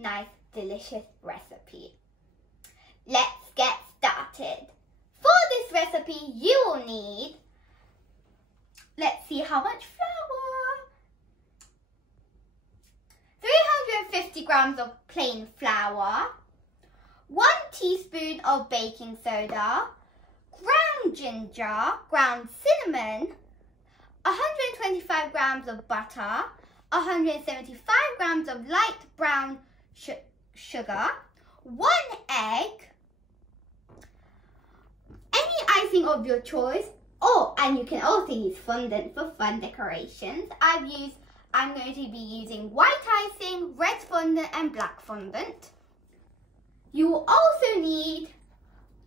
nice, delicious recipe. Let's get started. For this recipe, you will need, let's see how much flour. 350 grams of plain flour, 1 teaspoon of baking soda, ground ginger, ground cinnamon, 125 grams of butter, 175 grams of light brown sugar, 1 egg, any icing of your choice, and you can also use fondant for fun decorations. I'm going to be using white icing, red fondant and black fondant. You will also need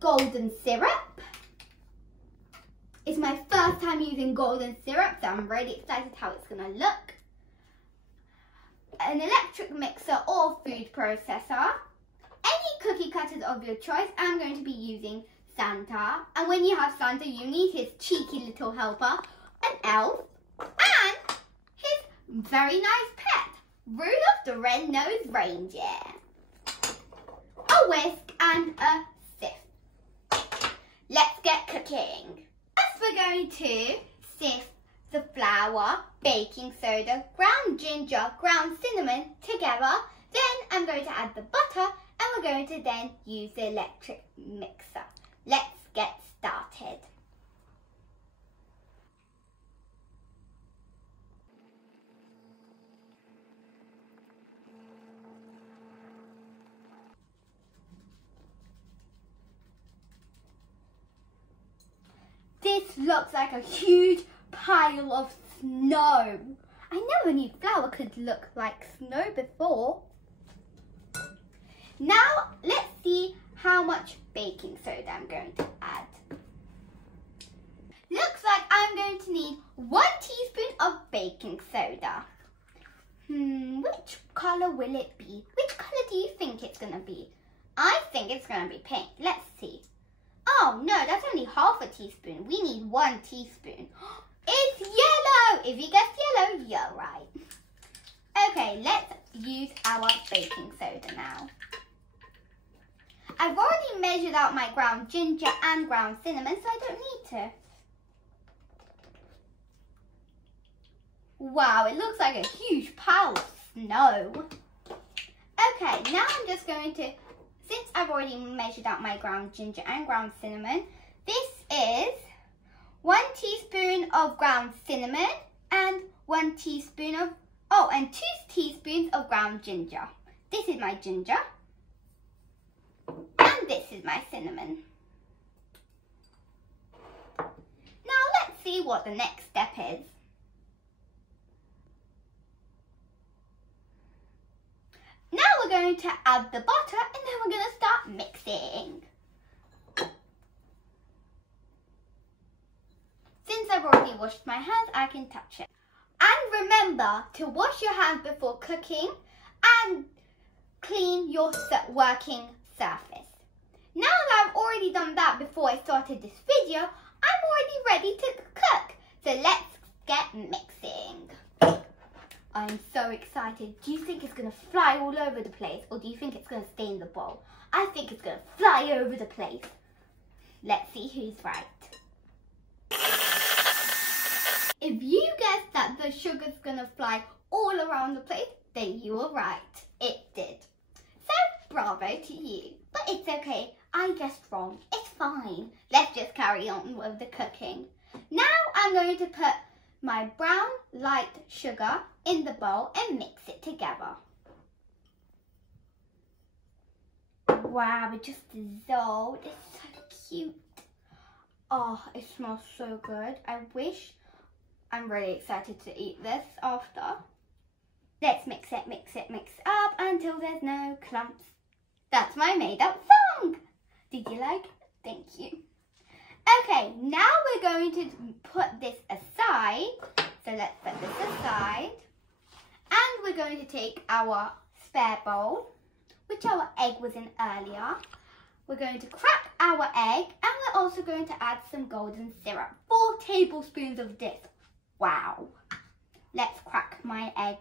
golden syrup. It's my first time using golden syrup, so I'm really excited how it's going to look. An electric mixer or food processor. Any cookie cutters of your choice. I'm going to be using Santa. And when you have Santa, you need his cheeky little helper, an elf, and his very nice pet, Rudolph the Red-Nosed Reindeer. A whisk and a sieve. Let's get cooking. First, we're going to sift the flour, baking soda, ground ginger, ground cinnamon together. Then I'm going to add the butter and we're going to then use the electric mixer. Let's get started. This looks like a huge pile of snow. I never knew flour could look like snow before. Now let's see how much baking soda I'm going to add. Looks like I'm going to need 1 teaspoon of baking soda. Which colour will it be? Which colour do you think it's going to be? I think it's going to be pink. Let's see. Oh no, that's only half a teaspoon. We need 1 teaspoon. It's yellow! If you guessed yellow, you're right. Okay, let's use our baking soda now. I've already measured out my ground ginger and ground cinnamon, so I don't need to. Wow, it looks like a huge pile of snow. Okay, now I'm just going to, since I've already measured out my ground ginger and ground cinnamon, this is 1 teaspoon of ground cinnamon and 1 teaspoon of, and 2 teaspoons of ground ginger. This is my ginger. And this is my cinnamon. Now let's see what the next step is. Now we're going to add the butter and then we're going to start mixing. Since I've already washed my hands, I can touch it. And remember to wash your hands before cooking and clean your working surface. Now that I've already done that before I started this video, I'm already ready to cook. So let's get mixing. I'm so excited. Do you think it's going to fly all over the place or do you think it's going to stay in the bowl? I think it's going to fly over the place. Let's see who's right. If you guessed that the sugar's going to fly all around the place, then you were right. It did. So, bravo to you. But it's okay. I guessed wrong. It's fine. Let's just carry on with the cooking. Now I'm going to put my brown light sugar in the bowl and mix it together. Wow, it just dissolved. It's so cute. Oh, it smells so good. I'm really excited to eat this after. Let's mix it up until there's no clumps. That's my made up song. Did you like it? Thank you. Okay, now we're going to put this aside. So let's put this aside. And we're going to take our spare bowl, which our egg was in earlier. We're going to crack our egg and we're also going to add some golden syrup. 4 tablespoons of this. Wow. Let's crack my egg.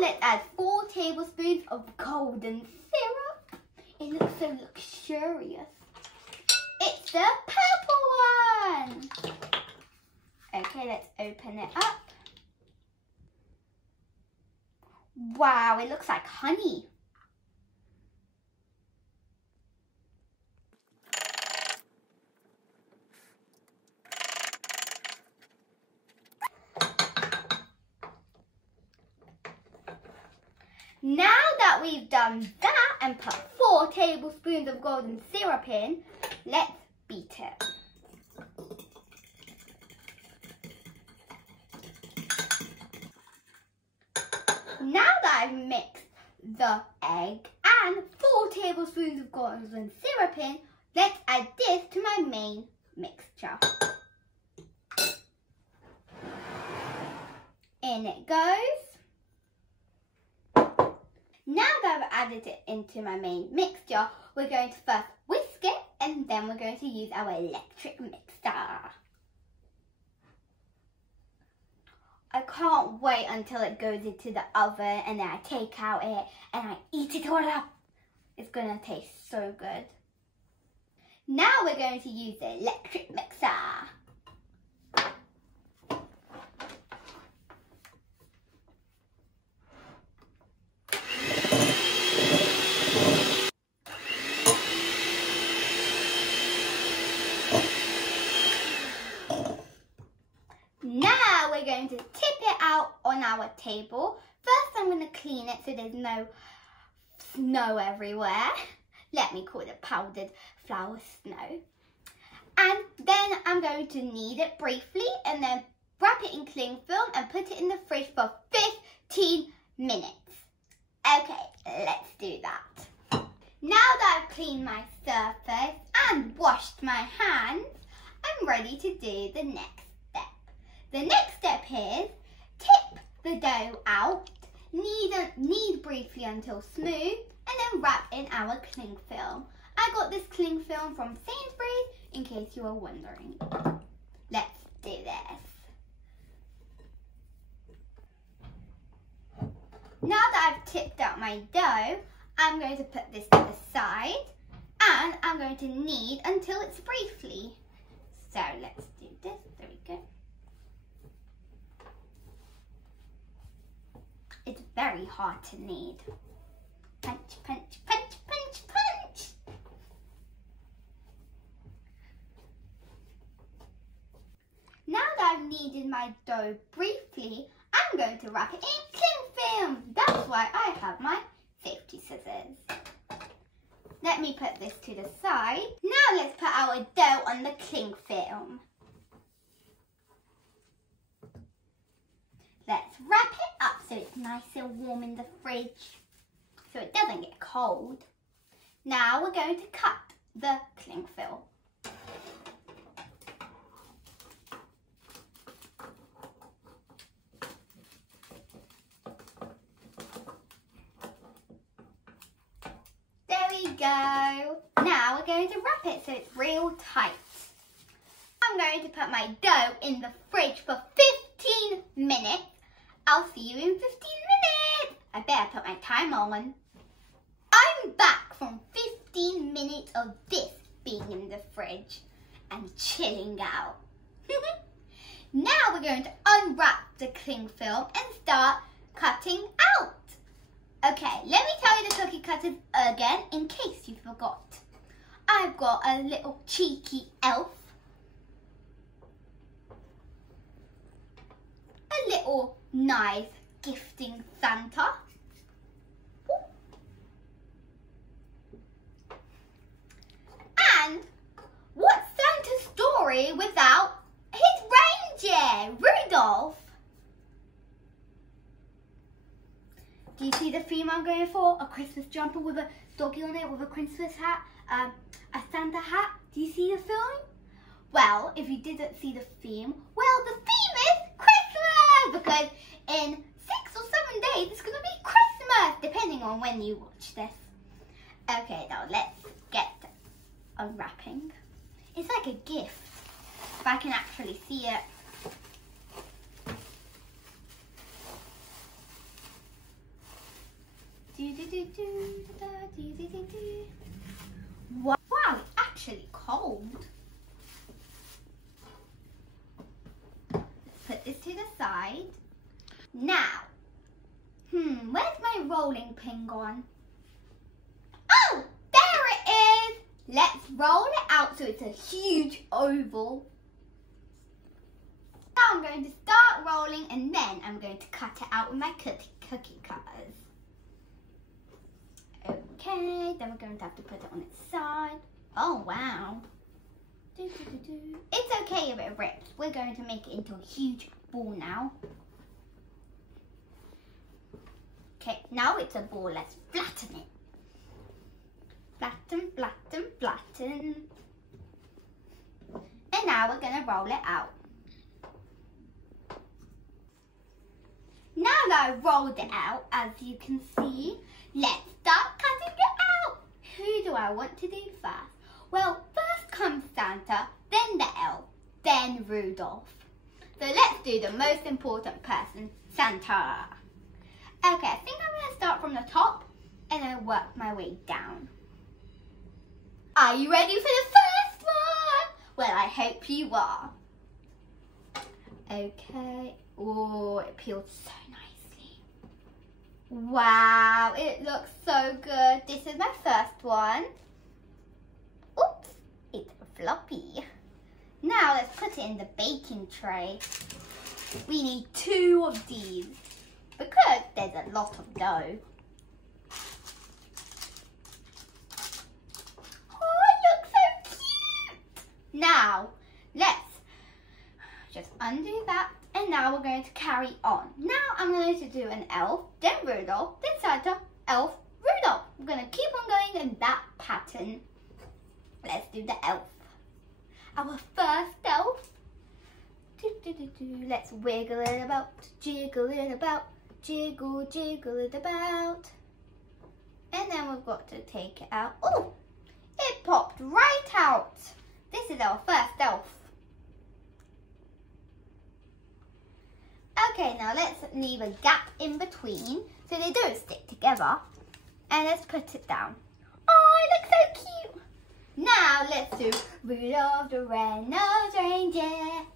let's add 4 tablespoons of golden syrup. It looks so luxurious. It's the purple one. Okay, let's open it up. Wow, it looks like honey. Now that we've done that and put 4 tablespoons of golden syrup in, let's beat it. Now that I've mixed the egg and 4 tablespoons of golden syrup in, let's add this to my main mixture. In it goes. Now that I've added it into my main mixture, we're going to first whisk it and then we're going to use our electric mixer. I can't wait until it goes into the oven and then I take out it and I eat it all up. It's going to taste so good. Now we're going to use the electric mixer. Now we're going to tip it out on our table. First I'm going to clean it so there's no snow everywhere. Let me call it powdered flour snow. And then I'm going to knead it briefly and then wrap it in cling film and put it in the fridge for 15 minutes. Okay, let's do that. Now that I've cleaned my surface and washed my hands, I'm ready to do the next step. The next step is tip the dough out, knead briefly until smooth, and then wrap in our cling film. I got this cling film from Sainsbury's in case you were wondering. Let's do this. Now that I've tipped out my dough, I'm going to put this to the side and I'm going to knead until it's briefly. So let's do this. There we go. It's very hard to knead. Punch, punch, punch, punch, punch. Now that I've kneaded my dough briefly, I'm going to wrap it in cling film. That's why I have my safety scissors. Let me put this to the side. Now let's put our dough on the cling film. Let's wrap it up so it's nice and warm in the fridge so it doesn't get cold. Now we're going to cut the cling film. There we go. Now we're going to wrap it so it's real tight. I'm going to put my dough in the fridge for 15 minutes. I'll see you in 15 minutes. I better put my timer on. I'm back from 15 minutes of this being in the fridge and chilling out. Now we're going to unwrap the cling film and start cutting out. Okay, let me tell you the cookie cutters again in case you forgot. I've got a little cheeky elf, a little nice gifting Santa, and what's Santa's story without his reindeer, Rudolph? Do you see the theme I'm going for? A Christmas jumper with a doggy on it with a Christmas hat, a Santa hat. Do you see the film? Well, if you didn't see the theme, well, the theme is Christmas because in 6 or 7 days it's going to be Christmas, depending on when you watch this. Okay, now let's get unwrapping. It's like a gift, if I can actually see it. Wow, it's actually cold. Put this to the side. Now, where's my rolling pin gone? Oh, there it is. Let's roll it out so it's a huge oval. Now I'm going to start rolling and then I'm going to cut it out with my cookie cutters. Okay, then we're going to have to put it on its side. Oh, wow. It's okay if it rips. We're going to make it into a huge ball now. Okay, now it's a ball. Let's flatten it. Flatten, flatten, flatten. And now we're going to roll it out. Now that I've rolled it out, as you can see, let's start cutting it out. Who do I want to do first? Well, first comes Santa, then the elf, then Rudolph. So let's do the most important person, Santa. Okay, I think I'm going to start from the top and then work my way down. Are you ready for the first one? Well, I hope you are. Okay. Oh, it peeled so nicely. Wow, it looks so good. This is my first one. Oops, it's floppy. Now let's put it in the baking tray. We need 2 of these because there's a lot of dough. Oh, it looks so cute. Now, let's just undo that. And now we're going to carry on. Now I'm going to do an elf, then Rudolph, then Santa, elf, Rudolph. We're going to keep on going in that pattern. Let's do the elf. Our first elf. Let's wiggle it about, jiggle it about, jiggle, jiggle it about. And then we've got to take it out. Oh, it popped right out. This is our first elf. Okay, now let's leave a gap in between so they don't stick together. And let's put it down. Oh, it looks so cute. Now let's do Rudolph the Red-Nosed Reindeer.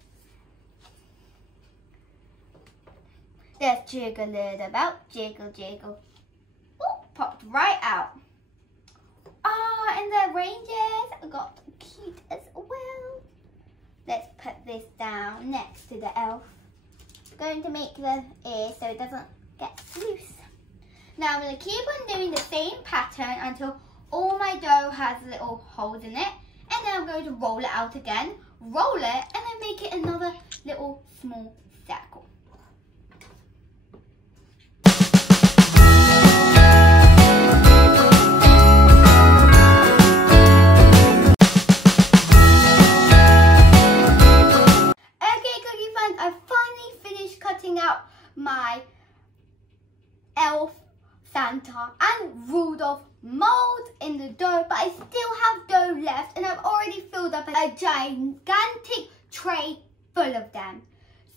Let's jiggle it about, jiggle, jiggle. Oh, popped right out. Oh, and the reindeers got cute as well. Let's put this down next to the elf. Going to make the ear so it doesn't get loose. Now I'm going to keep on doing the same pattern until all my dough has little holes in it. And then I'm going to roll it out again, roll it, and then make it another little small circle. Out my elf, Santa and Rudolph molds in the dough, but I still have dough left and I've already filled up a gigantic tray full of them.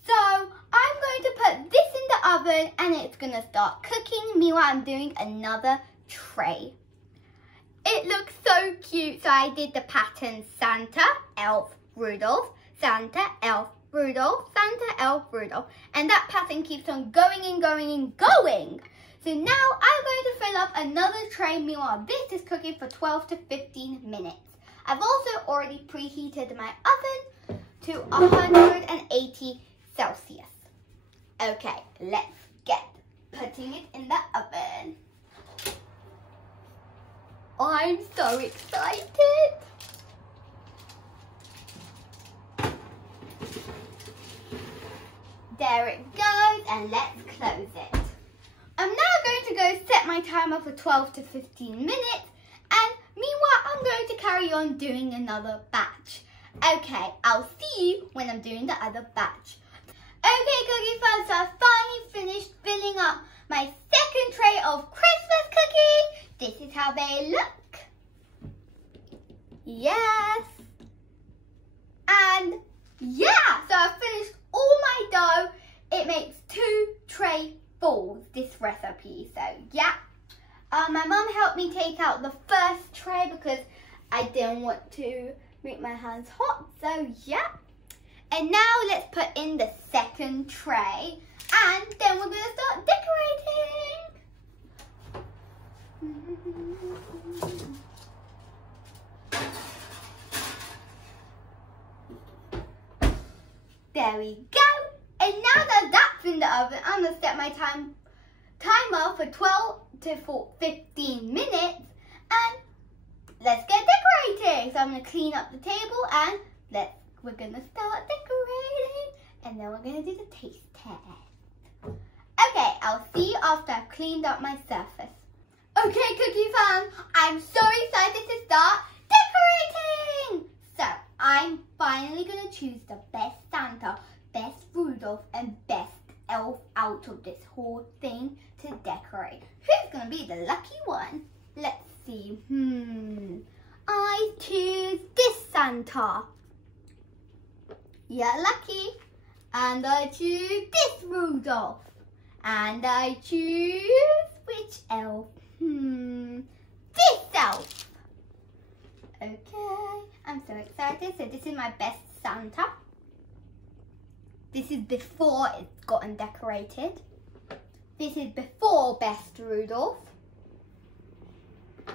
So I'm going to put this in the oven and it's going to start cooking meanwhile I'm doing another tray. It looks so cute. So I did the pattern Santa, elf, Rudolph, Santa, elf, Rudolph, Santa, elf, Rudolph. And that pattern keeps on going and going and going. So now I'm going to fill up another tray meanwhile this is cooking for 12 to 15 minutes. I've also already preheated my oven to 180 Celsius. Okay, let's get putting it in the oven. I'm so excited. There it goes, and let's close it. I'm now going to go set my timer for 12 to 15 minutes, and meanwhile I'm going to carry on doing another batch. Okay, I'll see you when I'm doing the other batch. Okay, cookie fans, so I've finally finished filling up my second tray of Christmas cookies. This is how they look. Yes. And yeah, so I've finished all my dough. It makes 2 tray balls, this recipe. So yeah, My mum helped me take out the first tray because I didn't want to make my hands hot. So yeah. And now let's put in the second tray and then we're going to start decorating. There we go. And now that that's in the oven, I'm going to set my timer for 12 to 15 minutes and let's get decorating. So I'm going to clean up the table and we're going to start decorating and then we're going to do the taste test. Okay, I'll see you after I've cleaned up my surface. Okay, Cookie fans, I'm so excited to start decorating. So I'm finally going to choose the best Santa, best Rudolph and best elf out of this whole thing to decorate. Who's going to be the lucky one? Let's see. I choose this Santa. You're lucky. And I choose this Rudolph. And I choose which elf? This elf. Okay, I'm so excited. So this is my best Santa. This is before it's gotten decorated. This is before best Rudolph.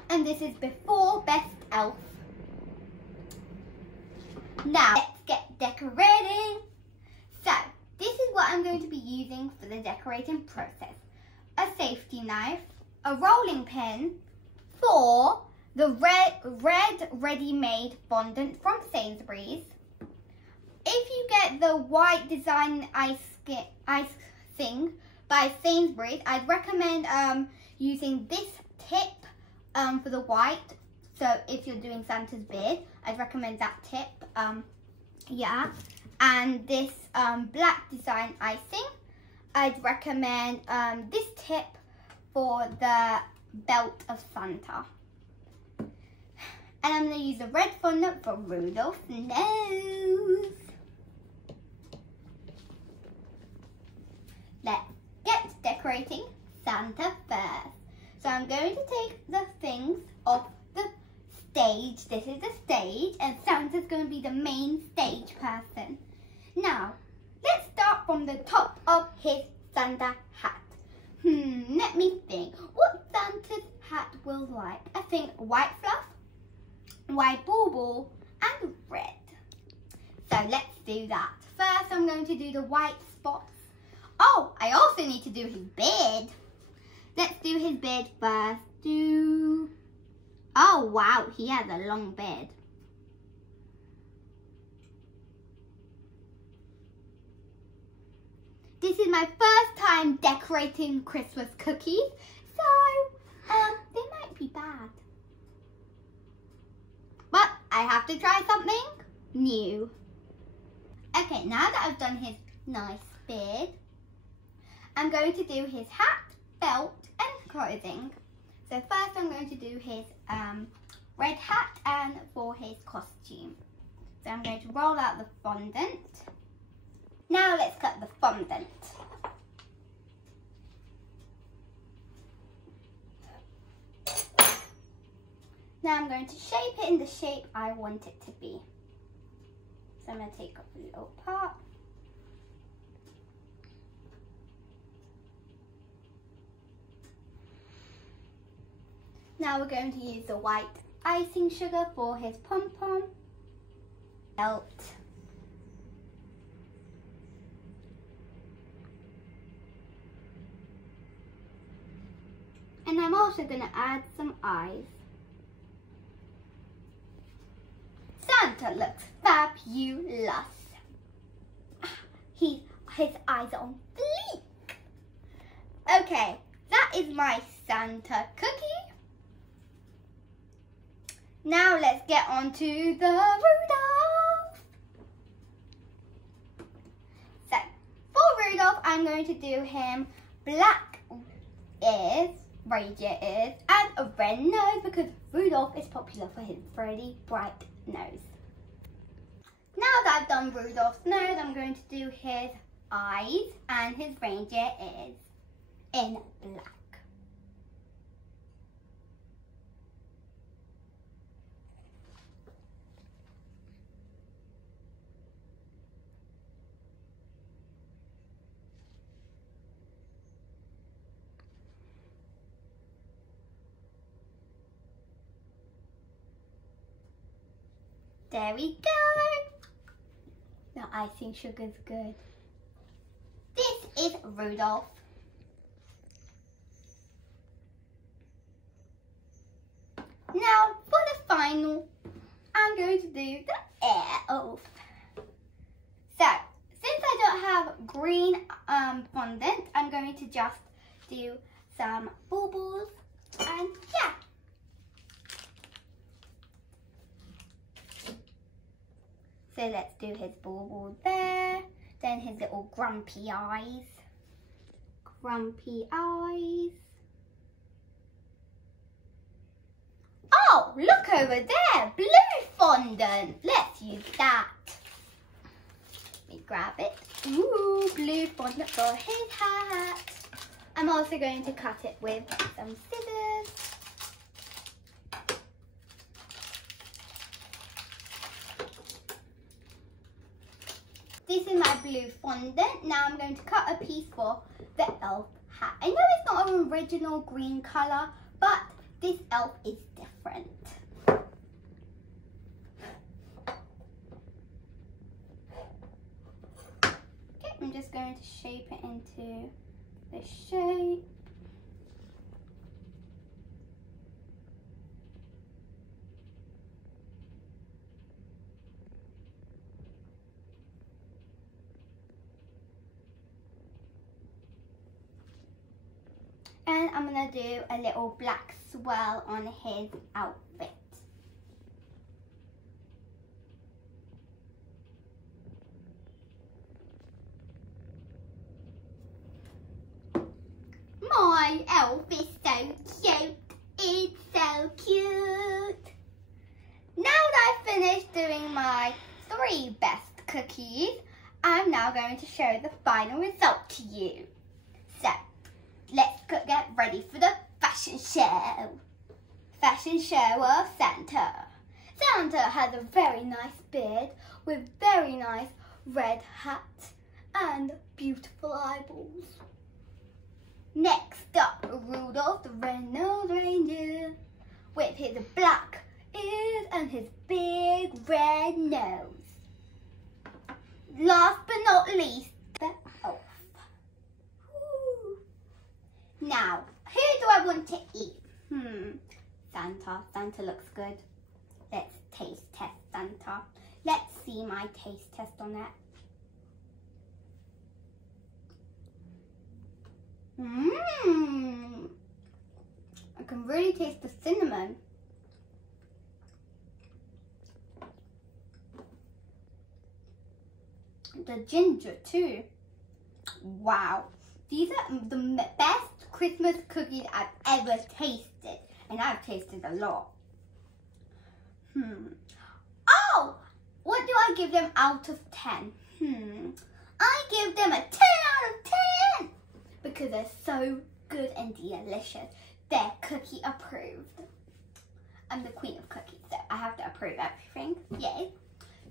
And this is before best elf. Now, let's get decorating. So, this is what I'm going to be using for the decorating process. A safety knife, a rolling pin for the red ready-made fondant from Sainsbury's. If you get the white design icing by Sainsbury's, I'd recommend using this tip for the white. So if you're doing Santa's beard, I'd recommend that tip. Yeah. And this black design icing, I'd recommend this tip for the belt of Santa. And I'm going to use the red fondant for Rudolph's nose. Let's get decorating Santa first. So I'm going to take the things off the stage. This is the stage and Santa's going to be the main stage person. Now, let's start from the top of his Santa hat. Let me think. What Santa's hat will like? I think white fluff, white bauble and red. So let's do that. First I'm going to do the white spots. Oh, I also need to do his beard. Let's do his beard first. Oh wow, he has a long beard. This is my first time decorating Christmas cookies, so they might be bad. But I have to try something new. Okay, now that I've done his nice beard, I'm going to do his hat, belt and clothing. So first I'm going to do his red hat and for his costume. So I'm going to roll out the fondant. Now let's cut the fondant. Now I'm going to shape it in the shape I want it to be. So I'm going to take off a little part. Now we're going to use the white icing sugar for his pom-pom, belt, and I'm also going to add some eyes. Santa looks fabulous. His eyes are on fleek. Okay, that is my Santa cookie. Now let's get on to the Rudolph. So, for Rudolph, I'm going to do him black ears, reindeer ears, and a red nose because Rudolph is popular for his very bright nose. Now that I've done Rudolph's nose, I'm going to do his eyes and his reindeer ears in black. There we go. The icing sugar's good. This is Rudolph. Now for the final, I'm going to do the elf. So, since I don't have green fondant, I'm going to just do some baubles and yeah. So let's do his bauble there, then his little grumpy eyes. Grumpy eyes. Oh, look over there, blue fondant. Let's use that. Let me grab it. Ooh, blue fondant for his hat. I'm also going to cut it with some scissors. This is my blue fondant. Now I'm going to cut a piece for the elf hat. I know it's not an original green colour, but this elf is different. Okay, I'm just going to shape it into the shape. And I'm going to do a little black swirl on his outfit. My elf is so cute. It's so cute. Now that I've finished doing my 3 best cookies, I'm now going to show the final result to you. So, let's get ready for the fashion show. Fashion show of Santa. Santa has a very nice beard with very nice red hat and beautiful eyeballs. Next up, Rudolph the red-nosed reindeer with his black ears and his big red nose. Last but not least, the elf. Now, who do I want to eat? Santa looks good. Let's taste test Santa. Let's see my taste test on that. I can really taste the cinnamon. The ginger too. Wow. These are the best Christmas cookies I've ever tasted. And I've tasted a lot. Oh! What do I give them out of 10? I give them a 10 out of 10! Because they're so good and delicious. They're cookie approved. I'm the queen of cookies, so I have to approve everything. Yay.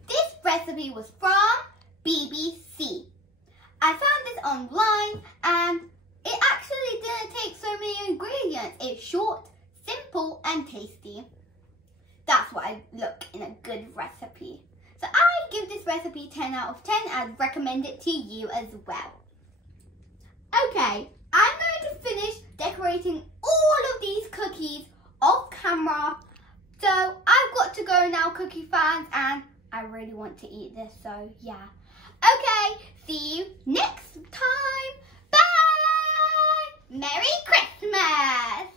This recipe was from BBC. I found this online and it actually didn't take so many ingredients. It's short, simple and tasty. That's what I look in a good recipe. So I give this recipe 10 out of 10 and recommend it to you as well. Okay, I'm going to finish decorating all of these cookies off camera. So I've got to go now, cookie fans, and I really want to eat this, so yeah. Okay, see you next time. Bye! Merry Christmas!